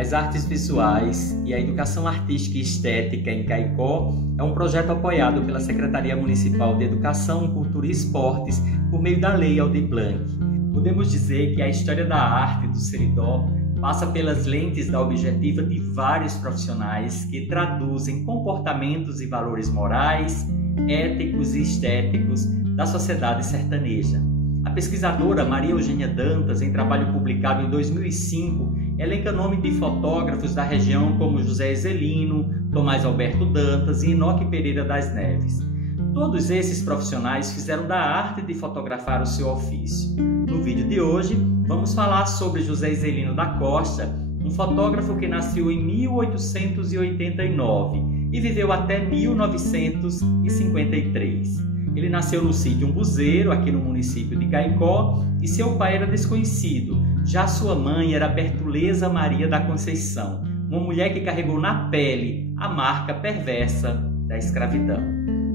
As artes visuais e a educação artística e estética em Caicó é um projeto apoiado pela Secretaria Municipal de Educação, Cultura e Esportes por meio da Lei Aldir Blanc. Podemos dizer que a história da arte do Seridó passa pelas lentes da objetiva de vários profissionais que traduzem comportamentos e valores morais, éticos e estéticos da sociedade sertaneja. A pesquisadora Maria Eugênia Dantas, em trabalho publicado em 2005, elenca nome de fotógrafos da região como José Ezelino, Tomás Alberto Dantas e Enoque Pereira das Neves. Todos esses profissionais fizeram da arte de fotografar o seu ofício. No vídeo de hoje, vamos falar sobre José Ezelino da Costa, um fotógrafo que nasceu em 1889 e viveu até 1953. Ele nasceu no sítio Umbuzeiro, aqui no município de Caicó, e seu pai era desconhecido. Já sua mãe era Bertoleza Maria da Conceição, uma mulher que carregou na pele a marca perversa da escravidão.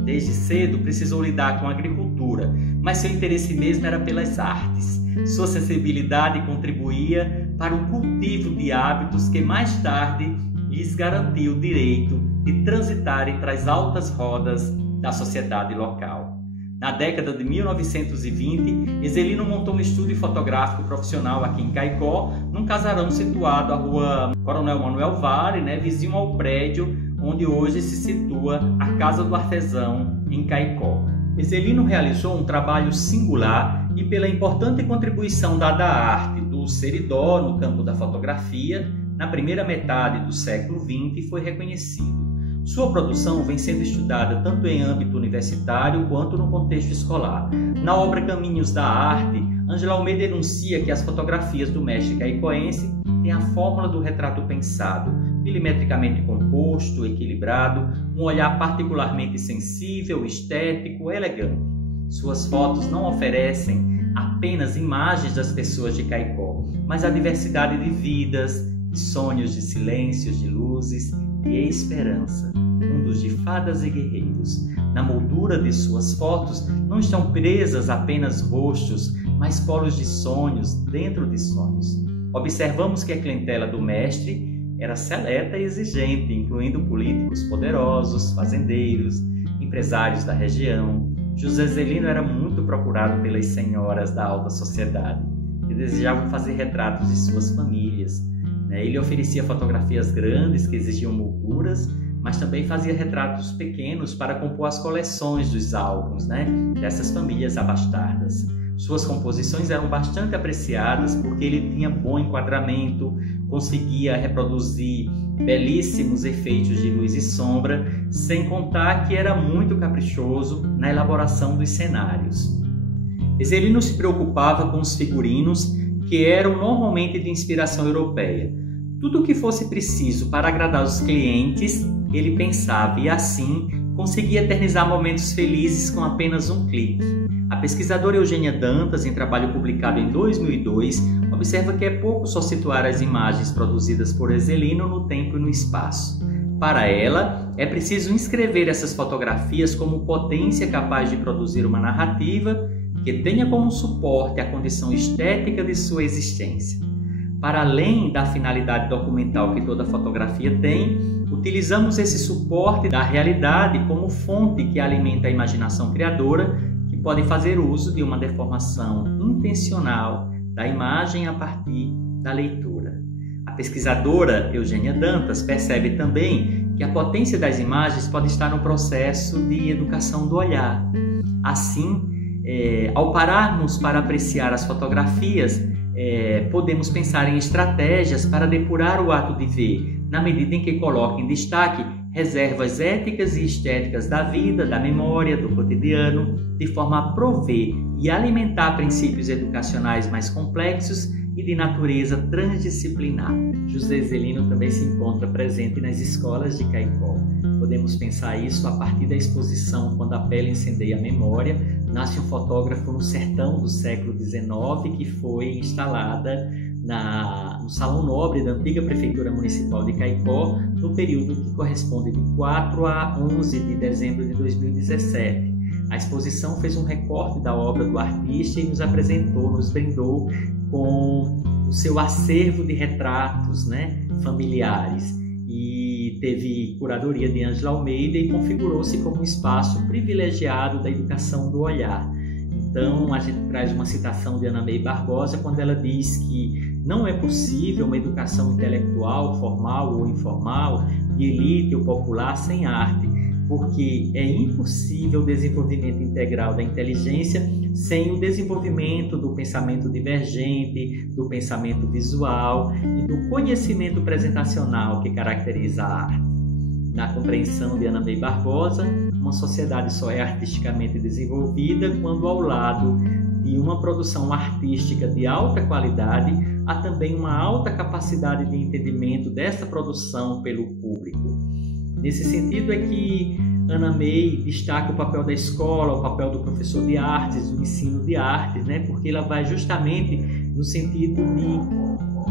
Desde cedo precisou lidar com a agricultura, mas seu interesse mesmo era pelas artes. Sua sensibilidade contribuía para o cultivo de hábitos que mais tarde lhes garantiu o direito de transitar entre as altas rodas da sociedade local. Na década de 1920, Ezelino montou um estúdio fotográfico profissional aqui em Caicó, num casarão situado à rua Coronel Manuel Vale, vizinho ao prédio onde hoje se situa a Casa do Artesão, em Caicó. Ezelino realizou um trabalho singular e, pela importante contribuição dada à arte do Seridó no campo da fotografia, na primeira metade do século XX foi reconhecido. Sua produção vem sendo estudada tanto em âmbito universitário quanto no contexto escolar. Na obra Caminhos da Arte, Ângela Almeida enuncia que as fotografias do mestre caicoense têm a fórmula do retrato pensado, milimetricamente composto, equilibrado, um olhar particularmente sensível, estético, elegante. Suas fotos não oferecem apenas imagens das pessoas de Caicó, mas a diversidade de vidas, de sonhos, de silêncios, de luzes e esperança, mundos de fadas e guerreiros. Na moldura de suas fotos não estão presas apenas rostos, mas polos de sonhos dentro de sonhos. Observamos que a clientela do mestre era seleta e exigente, incluindo políticos poderosos, fazendeiros, empresários da região. José Ezelino era muito procurado pelas senhoras da alta sociedade, que desejavam fazer retratos de suas famílias. Ele oferecia fotografias grandes que exigiam molduras, mas também fazia retratos pequenos para compor as coleções dos álbuns, dessas famílias abastardas. Suas composições eram bastante apreciadas porque ele tinha bom enquadramento, conseguia reproduzir belíssimos efeitos de luz e sombra, sem contar que era muito caprichoso na elaboração dos cenários. Ezelino se preocupava com os figurinos, que eram normalmente de inspiração europeia. Tudo o que fosse preciso para agradar os clientes, ele pensava e assim conseguia eternizar momentos felizes com apenas um clique. A pesquisadora Eugênia Dantas, em trabalho publicado em 2002, observa que é pouco só situar as imagens produzidas por Ezelino no tempo e no espaço. Para ela, é preciso inscrever essas fotografias como potência capaz de produzir uma narrativa que tenha como suporte a condição estética de sua existência. Para além da finalidade documental que toda fotografia tem, utilizamos esse suporte da realidade como fonte que alimenta a imaginação criadora, que pode fazer uso de uma deformação intencional da imagem a partir da leitura. A pesquisadora Eugênia Dantas percebe também que a potência das imagens pode estar no processo de educação do olhar. Assim, ao pararmos para apreciar as fotografias, podemos pensar em estratégias para depurar o ato de ver, na medida em que coloca em destaque reservas éticas e estéticas da vida, da memória, do cotidiano, de forma a prover e alimentar princípios educacionais mais complexos e de natureza transdisciplinar. José Ezelino também se encontra presente nas escolas de Caicó. Podemos pensar isso a partir da exposição Quando a Pele Incendeia a Memória, Nasce um Fotógrafo no Sertão do século XIX, que foi instalada no Salão Nobre da antiga Prefeitura Municipal de Caicó, no período que corresponde de 4 a 11 de dezembro de 2017. A exposição fez um recorte da obra do artista e nos brindou com o seu acervo de retratos, familiares. E teve curadoria de Ângela Almeida e configurou-se como um espaço privilegiado da educação do olhar. Então, a gente traz uma citação de Ana May Barbosa quando ela diz que não é possível uma educação intelectual, formal ou informal, de elite ou popular sem arte, porque é impossível o desenvolvimento integral da inteligência sem o desenvolvimento do pensamento divergente, do pensamento visual e do conhecimento presentacional que caracteriza a arte. Na compreensão de Ana May Barbosa, uma sociedade só é artisticamente desenvolvida quando, ao lado de uma produção artística de alta qualidade, há também uma alta capacidade de entendimento dessa produção pelo público. Nesse sentido é que Ana May destaca o papel da escola, o papel do professor de artes, do ensino de artes, né? Porque ela vai justamente no sentido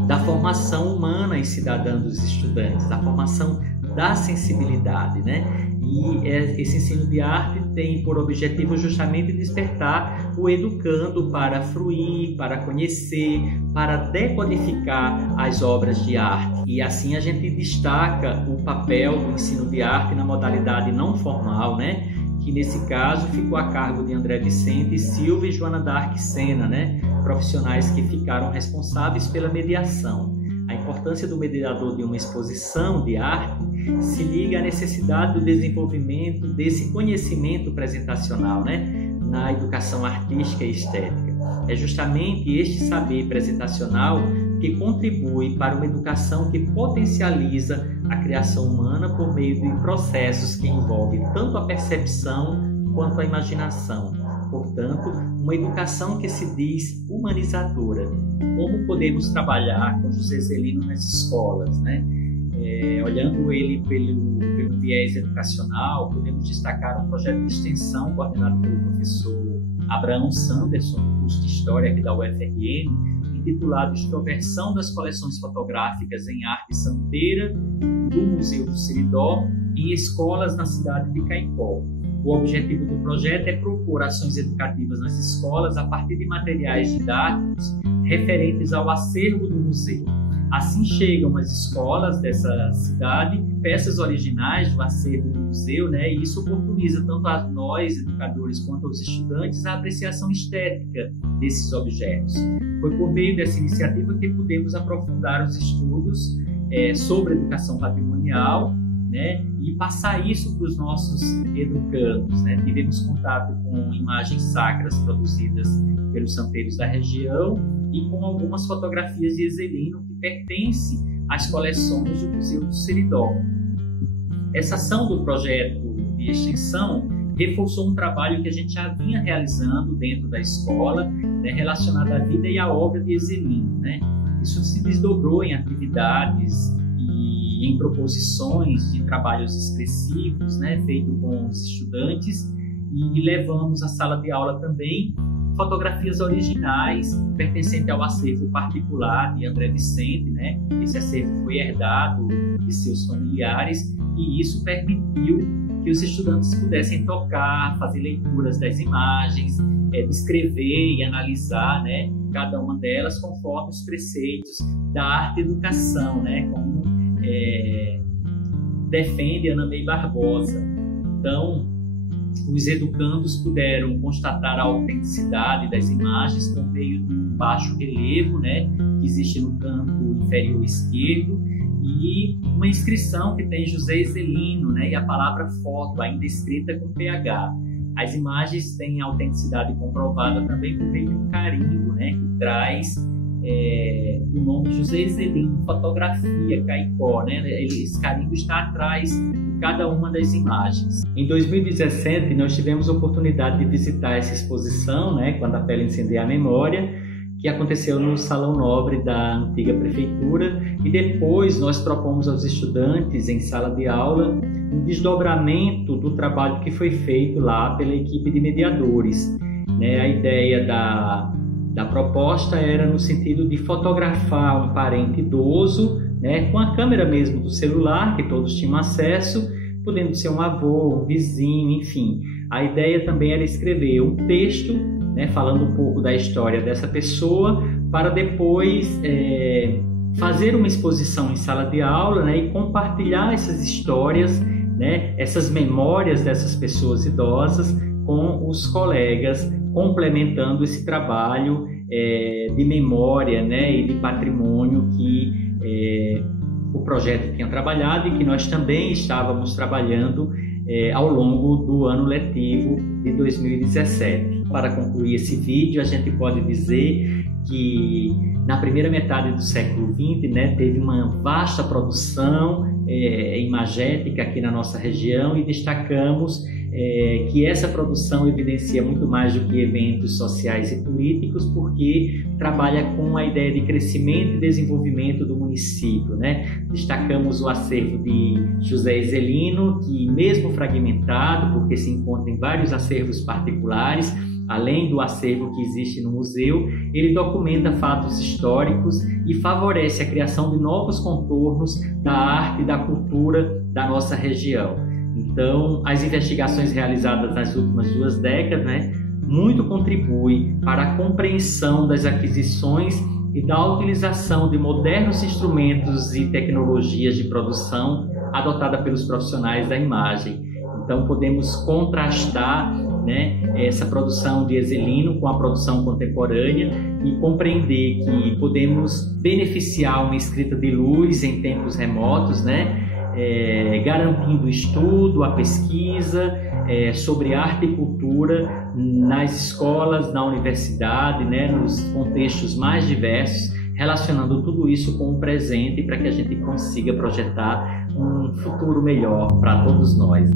da formação humana e cidadã dos estudantes, da formação da sensibilidade, né? E esse ensino de arte tem por objetivo justamente despertar o educando para fruir, para conhecer, para decodificar as obras de arte. E assim a gente destaca o papel do ensino de arte na modalidade não formal, né? Que nesse caso ficou a cargo de André Vicente Silva e Joana Dark Sena, né? Profissionais que ficaram responsáveis pela mediação. A importância do mediador de uma exposição de arte se liga à necessidade do desenvolvimento desse conhecimento presentacional, né, na educação artística e estética. É justamente este saber presentacional que contribui para uma educação que potencializa a criação humana por meio de processos que envolvem tanto a percepção quanto a imaginação. Portanto, uma educação que se diz humanizadora. Como podemos trabalhar com José Zelino nas escolas, né? Olhando ele pelo viés educacional, podemos destacar um projeto de extensão coordenado pelo professor Abraão Sanderson, do curso de História aqui da UFRN, intitulado Extroversão das Coleções Fotográficas em Arte Santeira do Museu do Seridó em escolas na cidade de Caicó. O objetivo do projeto é propor ações educativas nas escolas a partir de materiais didáticos referentes ao acervo do museu. Assim chegam às escolas dessa cidade peças originais do acervo do museu, né? E isso oportuniza tanto a nós, educadores, quanto aos estudantes a apreciação estética desses objetos. Foi por meio dessa iniciativa que pudemos aprofundar os estudos sobre educação patrimonial, né, e passar isso para os nossos educandos, né? Tivemos contato com imagens sacras produzidas pelos santeiros da região e com algumas fotografias de Zelino que pertencem às coleções do Museu do Seridó. Essa ação do projeto de extensão reforçou um trabalho que a gente já vinha realizando dentro da escola, né, relacionado à vida e à obra de Zelino, né? Isso se desdobrou em atividades e em proposições de trabalhos expressivos, né, feito com os estudantes, e levamos à sala de aula também fotografias originais pertencentes ao acervo particular de André Vicente, né? Esse acervo foi herdado de seus familiares e isso permitiu que os estudantes pudessem tocar, fazer leituras das imagens, descrever e analisar, né, cada uma delas conforme os preceitos da arte e educação, né, como defende Ana May Barbosa. Então, os educandos puderam constatar a autenticidade das imagens por meio de um baixo relevo, né, que existe no canto inferior esquerdo, e uma inscrição que tem José Zelino, né, e a palavra foto ainda escrita com PH. As imagens têm autenticidade comprovada também por meio de um carimbo, né, que traz o nome José Zelino, fotografia Caicó, né? Esse carimbo está atrás de cada uma das imagens. Em 2017, nós tivemos a oportunidade de visitar essa exposição, né, Quando a Pele Incendeia a Memória, que aconteceu no Salão Nobre da antiga prefeitura, e depois nós propomos aos estudantes, em sala de aula, um desdobramento do trabalho que foi feito lá pela equipe de mediadores, né? A ideia da proposta era no sentido de fotografar um parente idoso, né, com a câmera mesmo do celular, que todos tinham acesso, podendo ser um avô, um vizinho, enfim. A ideia também era escrever um texto, né, falando um pouco da história dessa pessoa, para depois fazer uma exposição em sala de aula, né, e compartilhar essas histórias, né, essas memórias dessas pessoas idosas com os colegas, complementando esse trabalho de memória, né, e de patrimônio que o projeto tinha trabalhado e que nós também estávamos trabalhando ao longo do ano letivo de 2017. Para concluir esse vídeo, a gente pode dizer que na primeira metade do século XX, né, teve uma vasta produção imagética aqui na nossa região e destacamos que essa produção evidencia muito mais do que eventos sociais e políticos, porque trabalha com a ideia de crescimento e desenvolvimento do município, né? Destacamos o acervo de José Ezelino, que mesmo fragmentado, porque se encontra em vários acervos particulares, além do acervo que existe no museu, ele documenta fatos históricos e favorece a criação de novos contornos da arte e da cultura da nossa região. Então, as investigações realizadas nas últimas 2 décadas, né, muito contribuem para a compreensão das aquisições e da utilização de modernos instrumentos e tecnologias de produção adotada pelos profissionais da imagem. Então, podemos contrastar, né, essa produção de Ezelino com a produção contemporânea e compreender que podemos beneficiar uma escrita de luz em tempos remotos, né, garantindo o estudo, a pesquisa sobre arte e cultura nas escolas, na universidade, né, nos contextos mais diversos, relacionando tudo isso com o presente para que a gente consiga projetar um futuro melhor para todos nós.